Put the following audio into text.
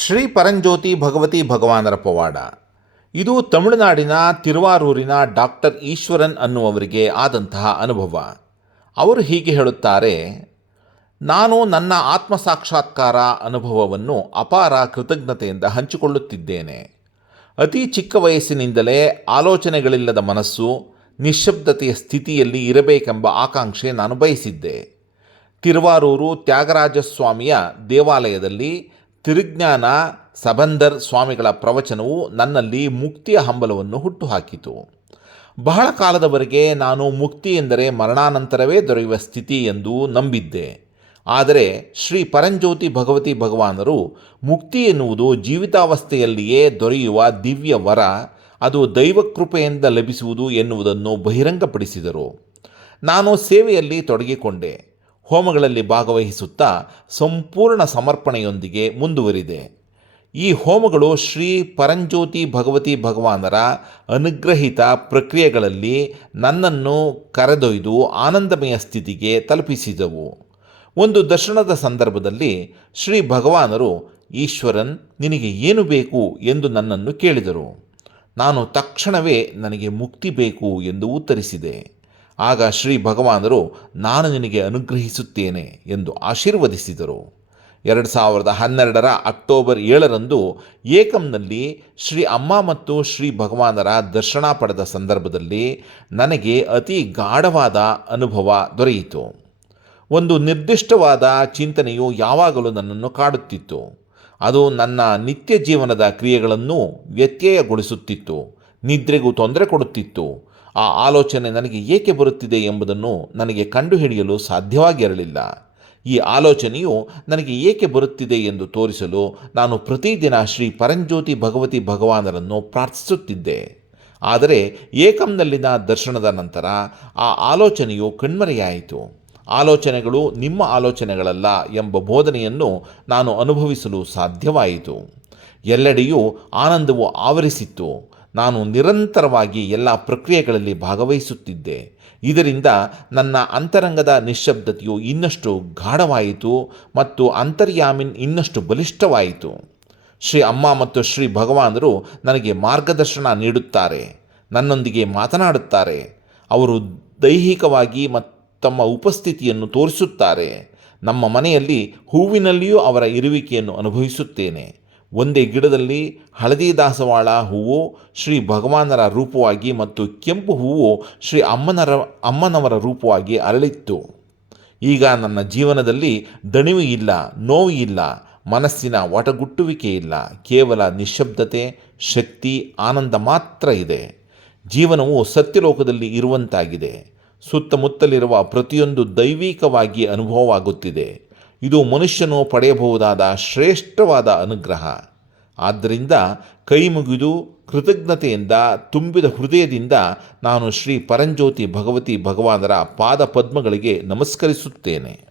ಶ್ರೀ ಪರಂಜ್ಯೋತಿ ಭಗವತಿ ಭಗವಾನರ ಪವಾಡ. ಇದು ತಮಿಳುನಾಡಿನ ತಿರುವಾರೂರಿನ ಡಾಕ್ಟರ್ ಈಶ್ವರನ್ ಅನ್ನುವವರಿಗೆ ಆದಂತಹ ಅನುಭವ. ಅವರು ಹೀಗೆ ಹೇಳುತ್ತಾರೆ, ನಾನು ನನ್ನ ಆತ್ಮ ಸಾಕ್ಷಾತ್ಕಾರ ಅನುಭವವನ್ನು ಅಪಾರ ಕೃತಜ್ಞತೆಯಿಂದ ಹಂಚಿಕೊಳ್ಳುತ್ತಿದ್ದೇನೆ. ಅತಿ ಚಿಕ್ಕ ವಯಸ್ಸಿನಿಂದಲೇ ಆಲೋಚನೆಗಳಿಲ್ಲದ ಮನಸ್ಸು ನಿಶ್ಶಬ್ದತೆಯ ಸ್ಥಿತಿಯಲ್ಲಿ ಇರಬೇಕೆಂಬ ಆಕಾಂಕ್ಷೆ ನಾನು ಬಯಸಿದ್ದೆ. ತಿರುವಾರೂರು ತ್ಯಾಗರಾಜಸ್ವಾಮಿಯ ದೇವಾಲಯದಲ್ಲಿ ತಿರುಜ್ಞಾನ ಸಬಂದರ್ ಸ್ವಾಮಿಗಳ ಪ್ರವಚನವು ನನ್ನಲ್ಲಿ ಮುಕ್ತಿಯ ಹಂಬಲವನ್ನು ಹುಟ್ಟುಹಾಕಿತು. ಬಹಳ ಕಾಲದವರೆಗೆ ನಾನು ಮುಕ್ತಿ ಎಂದರೆ ಮರಣಾನಂತರವೇ ದೊರೆಯುವ ಸ್ಥಿತಿ ಎಂದು ನಂಬಿದ್ದೆ. ಆದರೆ ಶ್ರೀ ಪರಂಜ್ಯೋತಿ ಭಗವತಿ ಭಗವಾನರು ಮುಕ್ತಿ ಎನ್ನುವುದು ಜೀವಿತಾವಸ್ಥೆಯಲ್ಲಿಯೇ ದೊರೆಯುವ ದಿವ್ಯ ವರ, ಅದು ದೈವಕೃಪೆಯಿಂದ ಲಭಿಸುವುದು ಎನ್ನುವುದನ್ನು ಬಹಿರಂಗಪಡಿಸಿದರು. ನಾನು ಸೇವೆಯಲ್ಲಿ ತೊಡಗಿಕೊಂಡೆ. ಹೋಮಗಳಲ್ಲಿ ಭಾಗವಹಿಸುತ್ತಾ ಸಂಪೂರ್ಣ ಸಮರ್ಪಣೆಯೊಂದಿಗೆ ಮುಂದುವರಿದೆ. ಈ ಹೋಮಗಳು ಶ್ರೀ ಪರಂಜ್ಯೋತಿ ಭಗವತಿ ಭಗವಾನರ ಅನುಗ್ರಹಿತ ಪ್ರಕ್ರಿಯೆಗಳಲ್ಲಿ ನನ್ನನ್ನು ಕರೆದೊಯ್ದು ಆನಂದಮಯ ಸ್ಥಿತಿಗೆ ತಲುಪಿಸಿದವು. ಒಂದು ದರ್ಶನದ ಸಂದರ್ಭದಲ್ಲಿ ಶ್ರೀ ಭಗವಾನರು, ಈಶ್ವರನ್, ನಿನಗೆ ಏನು ಬೇಕು? ಎಂದು ನನ್ನನ್ನು ಕೇಳಿದರು. ನಾನು ತಕ್ಷಣವೇ ನನಗೆ ಮುಕ್ತಿ ಬೇಕು ಎಂದು ಉತ್ತರಿಸಿದೆ. ಆಗ ಶ್ರೀ ಭಗವಾನರು, ನಾನು ನಿನಗೆ ಅನುಗ್ರಹಿಸುತ್ತೇನೆ ಎಂದು ಆಶೀರ್ವದಿಸಿದರು. ಎರಡು ಸಾವಿರದ ಹನ್ನೆರಡರ ಅಕ್ಟೋಬರ್ ಏಳರಂದು ಏಕಂನಲ್ಲಿ ಶ್ರೀ ಅಮ್ಮ ಮತ್ತು ಶ್ರೀ ಭಗವಾನರ ದರ್ಶನ ಪಡೆದ ಸಂದರ್ಭದಲ್ಲಿ ನನಗೆ ಅತಿ ಗಾಢವಾದ ಅನುಭವ ದೊರೆಯಿತು. ಒಂದು ನಿರ್ದಿಷ್ಟವಾದ ಚಿಂತನೆಯು ಯಾವಾಗಲೂ ನನ್ನನ್ನು ಕಾಡುತ್ತಿತ್ತು. ಅದು ನನ್ನ ನಿತ್ಯ ಜೀವನದ ಕ್ರಿಯೆಗಳನ್ನು ವ್ಯತ್ಯಯಗೊಳಿಸುತ್ತಿತ್ತು, ನಿದ್ರೆಗೂ ತೊಂದರೆ ಕೊಡುತ್ತಿತ್ತು ಆ ಆಲೋಚನೆ ನನಗೆ ಏಕೆ ಬರುತ್ತಿದೆ ಎಂಬುದನ್ನು ನನಗೆ ಕಂಡುಹಿಡಿಯಲು ಸಾಧ್ಯವಾಗಿರಲಿಲ್ಲ. ಈ ಆಲೋಚನೆಯು ನನಗೆ ಏಕೆ ಬರುತ್ತಿದೆ ಎಂದು ತೋರಿಸಲು ನಾನು ಪ್ರತಿದಿನ ಶ್ರೀ ಪರಂಜ್ಯೋತಿ ಭಗವತಿ ಭಗವಾನರನ್ನು ಪ್ರಾರ್ಥಿಸುತ್ತಿದ್ದೆ. ಆದರೆ ಏಕಂನಲ್ಲಿನ ದರ್ಶನದ ನಂತರ ಆ ಆಲೋಚನೆಯು ಕಣ್ಮರೆಯಾಯಿತು. ಆಲೋಚನೆಗಳು ನಿಮ್ಮ ಆಲೋಚನೆಗಳಲ್ಲ ಎಂಬ ಬೋಧನೆಯನ್ನು ನಾನು ಅನುಭವಿಸಲು ಸಾಧ್ಯವಾಯಿತು. ಎಲ್ಲೆಡೆಯೂ ಆನಂದವು ಆವರಿಸಿತ್ತು. ನಾನು ನಿರಂತರವಾಗಿ ಎಲ್ಲ ಪ್ರಕ್ರಿಯೆಗಳಲ್ಲಿ ಭಾಗವಹಿಸುತ್ತಿದ್ದೆ. ಇದರಿಂದ ನನ್ನ ಅಂತರಂಗದ ನಿಶ್ಶಬ್ದತೆಯು ಇನ್ನಷ್ಟು ಗಾಢವಾಯಿತು ಮತ್ತು ಅಂತರ್ಯಾಮಿನ್ ಇನ್ನಷ್ಟು ಬಲಿಷ್ಠವಾಯಿತು. ಶ್ರೀ ಅಮ್ಮ ಮತ್ತು ಶ್ರೀ ಭಗವಾನರು ನನಗೆ ಮಾರ್ಗದರ್ಶನ ನೀಡುತ್ತಾರೆ, ನನ್ನೊಂದಿಗೆ ಮಾತನಾಡುತ್ತಾರೆ, ಅವರು ದೈಹಿಕವಾಗಿ ಮತ್ತು ತಮ್ಮ ಉಪಸ್ಥಿತಿಯನ್ನು ತೋರಿಸುತ್ತಾರೆ, ನಮ್ಮ ಮನೆಯಲ್ಲಿ ಹೂವಿನಲ್ಲಿಯೂ ಅವರ ಇರುವಿಕೆಯನ್ನು ಅನುಭವಿಸುತ್ತೇನೆ. ಒಂದೇ ಗಿಡದಲ್ಲಿ ಹಳದಿ ದಾಸವಾಳ ಹೂವು ಶ್ರೀ ಭಗವಾನರ ರೂಪವಾಗಿ ಮತ್ತು ಕೆಂಪು ಹೂವು ಶ್ರೀ ಅಮ್ಮನರ, ಅಮ್ಮನವರ ರೂಪವಾಗಿ ಅರಳಿತ್ತು. ಈಗ ನನ್ನ ಜೀವನದಲ್ಲಿ ದಣಿವು ಇಲ್ಲ, ನೋವು ಇಲ್ಲ, ಮನಸ್ಸಿನ ಒಟಗುಟ್ಟುವಿಕೆ ಇಲ್ಲ, ಕೇವಲ ನಿಶ್ಶಬ್ದತೆ, ಶಕ್ತಿ, ಆನಂದ ಮಾತ್ರ ಇದೆ. ಜೀವನವು ಸತ್ಯಲೋಕದಲ್ಲಿ ಇರುವಂತಾಗಿದೆ. ಸುತ್ತಮುತ್ತಲಿರುವ ಪ್ರತಿಯೊಂದು ದೈವಿಕವಾಗಿ ಅನುಭವವಾಗುತ್ತಿದೆ. ಇದು ಮನುಷ್ಯನು ಪಡೆಯಬಹುದಾದ ಶ್ರೇಷ್ಠವಾದ ಅನುಗ್ರಹ. ಆದ್ದರಿಂದ ಕೈ ಮುಗಿದು ಕೃತಜ್ಞತೆಯಿಂದ ತುಂಬಿದ ಹೃದಯದಿಂದ ನಾನು ಶ್ರೀ ಪರಂಜ್ಯೋತಿ ಭಗವತಿ ಭಗವಾನರ ಪಾದ ಪದ್ಮಗಳಿಗೆ ನಮಸ್ಕರಿಸುತ್ತೇನೆ.